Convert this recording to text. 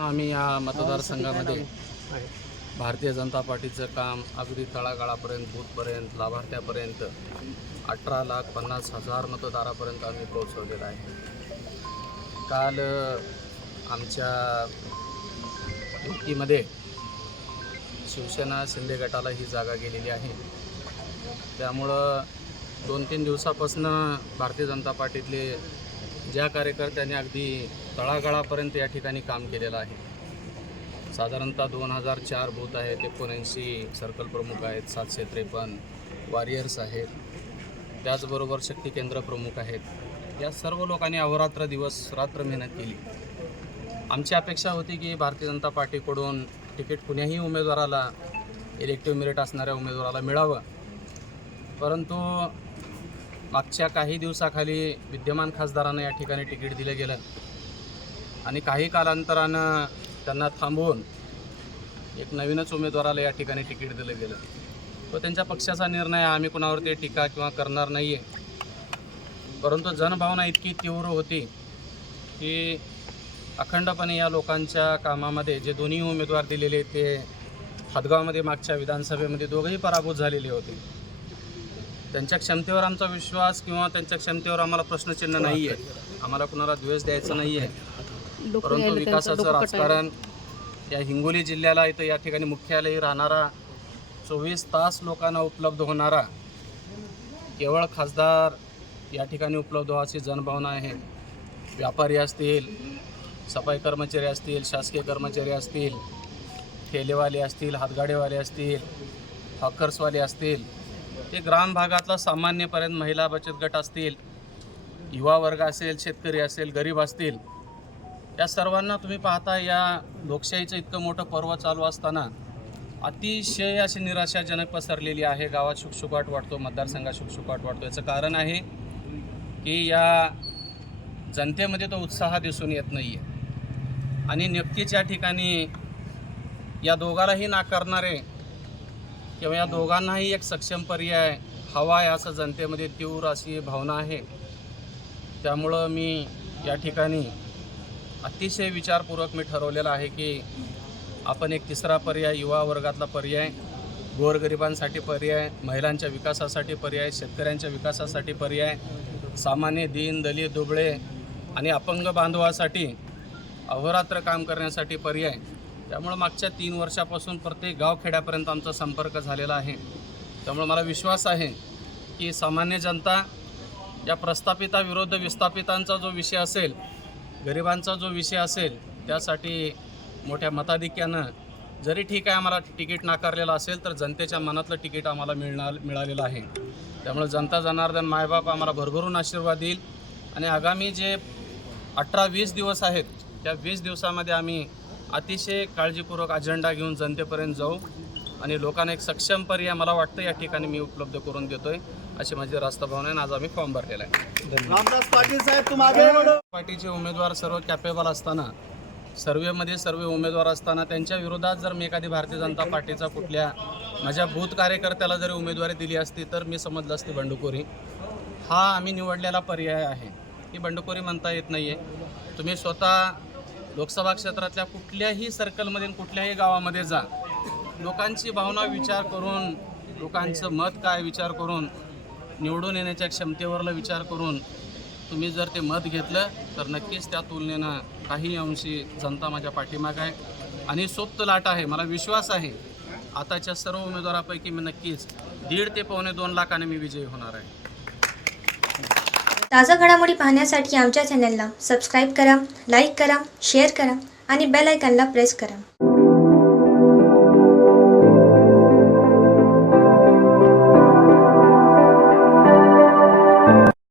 आम्ही या मतदारसंघामध्ये भारतीय जनता पार्टीचं काम अगदी तळागाळापर्यंत बूथपर्यंत लाभार्थ्यापर्यंत 18,50,000 मतदारापर्यंत आम्ही पोहोचवलेलं आहे. काल आमच्या युतीमध्ये शिवसेना शिंदे गटाला ही जागा गेलेली आहे. त्यामुळं 2-3 दिवसापासून भारतीय जनता पार्टीतले ज्या कार्यकर्त्यांनी अगदी तळागाळापर्यंत या ठिकाणी काम केलेलं आहे. साधारणतः 2004 बूथ आहेत, 79 सर्कल प्रमुख आहेत, 753 वॉरियर्स आहेत, त्याचबरोबर शक्ती केंद्र प्रमुख आहेत. या सर्व लोकांनी अहोरात्र दिवस रात्र मेहनत केली. आमची अपेक्षा होती की भारतीय जनता पार्टीकडून तिकीट कुण्याही उमेदवाराला, इलेक्टिव्ह मेरिट असणाऱ्या उमेदवाराला मिळावं. परंतु मागच्या काही दिवसाखाली विद्यमान खासदारांना या ठिकाणी तिकीट दिलं गेलं आणि काही कालांतरानं त्यांना थांबवून एक नवीनच उमेदवाराला या ठिकाणी तिकीट दिलं गेलं. तो त्यांच्या पक्षाचा निर्णय, आम्ही कुणावरती टीका किंवा करणार नाही आहे. परंतु जनभावना इतकी तीव्र होती की अखंडपणे या लोकांच्या कामामध्ये जे दोन्ही उमेदवार दिलेले ते हदगावमध्ये मागच्या विधानसभेमध्ये दोघंही पराभूत झालेले होते. त्यांच्या क्षमतेवर आमचा विश्वास किंवा त्यांच्या क्षमतेवर आम्हाला प्रश्नचिन्ह नाही आहे. आम्हाला कुणाला द्वेष द्यायचा नाही आहे. परंतु विकासाचं राजकारण या हिंगोली जिल्ह्याला इथं या ठिकाणी मुख्यालयी राहणारा 24 तास लोकांना उपलब्ध होणारा केवळ खासदार या ठिकाणी उपलब्ध व्हायची जनभावना आहे. व्यापारी असतील, सफाई कर्मचारी असतील, शासकीय कर्मचारी असतील, ठेलेवाले असतील, हातगाडेवाले असतील, हॉकर्सवाले असतील, ते ग्राम भागातला सामान्यपर्यंत महिला बचत गट असतील, युवा वर्ग असेल, शेतकरी असेल, गरीब असतील, या सर्वांना तुम्ही पाहता या लोकशाहीचं इतकं मोठं पर्व चालू असताना अतिशय अशी निराशाजनक पसरलेली आहे. गावात शुकशुकाट वाटतो, मतदारसंघात शुकशुकाट वाटतो. याचं कारण आहे की या जनतेमध्ये तो उत्साह दिसून येत नाही आहे आणि नक्कीच या ठिकाणी या दोघांनाही नाकारणारे किंवा या दोघांनाही एक सक्षम पर्याय हवा आहे असं जनतेमध्ये तीव्र अशी भावना आहे. त्यामुळं मी या ठिकाणी अतिशय विचारपूर्वक मी ठरवलेलं आहे की आपण एक तिसरा पर्याय, युवा वर्गातला पर्याय, गोरगरिबांसाठी पर्याय, महिलांच्या विकासासाठी पर्याय, शेतकऱ्यांच्या विकासासाठी पर्याय, सामान्य दीन दलित दुबळे आणि अपंग बांधवासाठी अहोरात्र काम करण्यासाठी पर्याय. त्यामुळं मागच्या 3 वर्षापासून प्रत्येक गावखेड्यापर्यंत आमचा संपर्क झालेला आहे. त्यामुळे मला विश्वास आहे की सामान्य जनता या प्रस्थापिताविरुद्ध विस्थापितांचा जो विषय असेल, गरिबांचा जो विषय असेल, त्यासाठी मोठ्या मताधिक्यानं, जरी ठीक आहे आम्हाला तिकीट नाकारलेलं असेल तर जनतेच्या मनातलं तिकीट आम्हाला मिळालेलं आहे. त्यामुळे जनता जनार्दन मायबाप आम्हाला भरभरून आशीर्वाद देईल आणि आगामी जे 18-20 दिवस आहेत त्या 20 दिवसामध्ये आम्ही अतिशय काळजीपूर्वक अजेंडा घेऊन जनतेपर्यंत जाऊ आणि लोकांना एक सक्षम पर्याय मला वाटतं या ठिकाणी मी उपलब्ध करून देतोय अशी माझी रास्त भावना आहे. आज आम्ही फॉर्म भरलेला आहे. रामदास पाटील साहेब तुम्हाला पार्टीचे उमेदवार सर्व कॅपेबल असताना, सर्वेमध्ये सर्व उमेदवार असताना त्यांच्या विरोधात जर मी एखादी भारतीय जनता पार्टीचा कुठल्या माझ्या बूथ कार्यकर्त्याला जरी उमेदवारी दिली असती तर मी समजलं असते बंडखोरी. हा आम्ही निवडलेला पर्याय आहे. ही बंडखोरी म्हणता येत नाही आहे. तुम्ही स्वतः लोकसभा क्षेत्रातल्या कुठल्याही सर्कलमध्ये, कुठल्याही गावामध्ये जा, लोकांची भावना विचार करून, लोकांचं मत काय विचार करून, निवडून येण्याच्या क्षमतेवरला विचार करून तुम्ही जर ते मत घेतलं तर नक्कीच त्या तुलनेनं काही अंशी जनता माझ्या पाठीमाग आहे आणि सोप्त लाट आहे. मला विश्वास आहे आताच्या सर्व उमेदवारापैकी मी नक्कीच 1.5 ते 2.25 लाखाने मी विजयी होणार आहे. ताजा घडामोडी पाहण्यासाठी आमच्या चॅनलला सबस्क्राईब करा, लाईक करा, शेअर करा आणि बेल आयकॉनला प्रेस करा.